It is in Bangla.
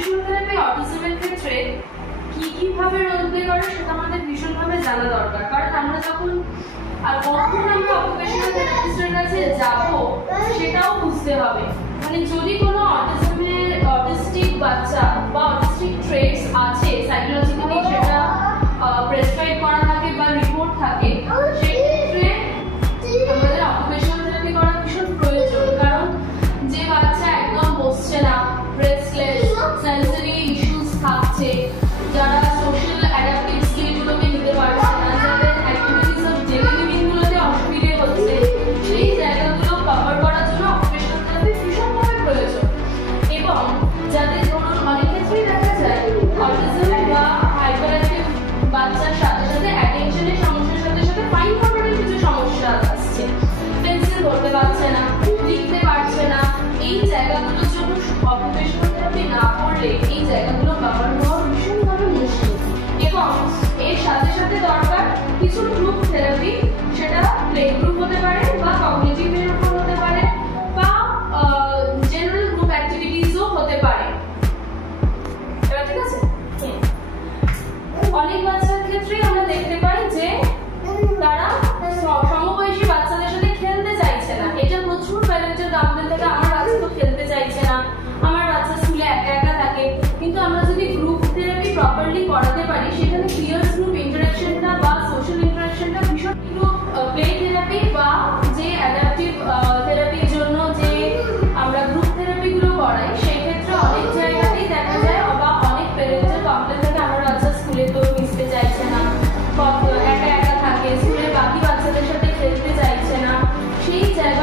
অকুপেশনাল থেরাপি অটিজমের ক্ষেত্রে কি ভাবে রোল প্লে করে সেটা আমাদের ভীষণভাবে জানা দরকার, কারণ আমরা যখন আর কখন আমরা অকুপেশনাল থেরাপিস্টের কাছে যাব সেটাও বুঝতে হবে। মানে যদি কোনো অটিস্টিক বাচ্চা বা অটিস্টিক ট্রেটস আছে সাইকোলজিক্যালি সেটা প্রেসক্রাইব করা থাকে বা রিপোর্ট থাকে, সেক্ষেত্রে আমাদের অকুপেশনাল থেরাপি করা ভীষণ প্রয়োজন। কারণ যে বাচ্চা একদম বসছে না, রেস্টলেস, সেন্সরি ইস্যুস থাকছে, যারা সোশ্যাল অ্যাডাপটিভ স্কিলগুলোকে নিতে পারছে না, যাদের অ্যাক্টিভিটিস অফ ডেইলি লিভিংগুলোতে অসুবিধে হচ্ছে, সেই জায়গাগুলো কভার করার জন্য অকুপেশনাল থেরাপি ভীষণভাবে প্রয়োজন। এবং যাদের ধরুন অনেক ক্ষেত্রেই দেখা যায় অটিজম বা হাইপার অ্যাক্টিভ বাচ্চার সাথে সাথে অ্যাটেনশনের সমস্যার সাথে সাথে ফাইন মোটরের কিছু সমস্যা আসছে, পেন্সিল ধরতে পারছে না, লিখতে পারছে না, এই জায়গাগুলোর জন্য অকুপেশনাল থেরাপি না করলে এই জায়গাগুলো কভার হওয়া ভীষণভাবে মুশকিল। এবং এর সাথে সাথে দরকার কিছু গ্রুপ থেরাপি, সেটা প্লে গ্রুপ হতে পারে বা কগনিটিভ এর উপর হতে পারে বা জেনারেল গ্রুপ অ্যাক্টিভিটিসও হতে পারে। ঠিক আছে? অনেক বাচ্চার ক্ষেত্রে আমরা দেখতে পাই যে তারা সমবয়সী বাচ্চাদের সাথে খেলতে চাইছে না। এটা প্রচুর প্যারেন্টের কমপ্লেইন থেকে আমার বাচ্চা তো খেলতে চাইছে না, আমার বাচ্চা স্কুলে একা একা থাকে। কিন্তু আমরা যদি গ্রুপ থেরাপি প্রপারলি করাতে পারি, সেখানে পিয়ার্স গ্রুপ ইন্টারাকশনটা বা সোশ্যাল ইন্টারাকশনটা ভীষণ, গ্রুপ প্লে থেরাপি বা যে অ্যাডাপটিভ থেরাপির জন্য যে আমরা গ্রুপ থেরাপিগুলো করাই, সেক্ষেত্রে অনেক জায়গাতেই দেখা যায় বা অনেক প্যারেন্টের কমপ্লেইন থেকে আমার বাচ্চা স্কুলে তো মিশতে চাইছে না, একা একা থাকে, স্কুলের বাকি বাচ্চাদের সাথে খেলতে চাইছে না, সেই জায়গা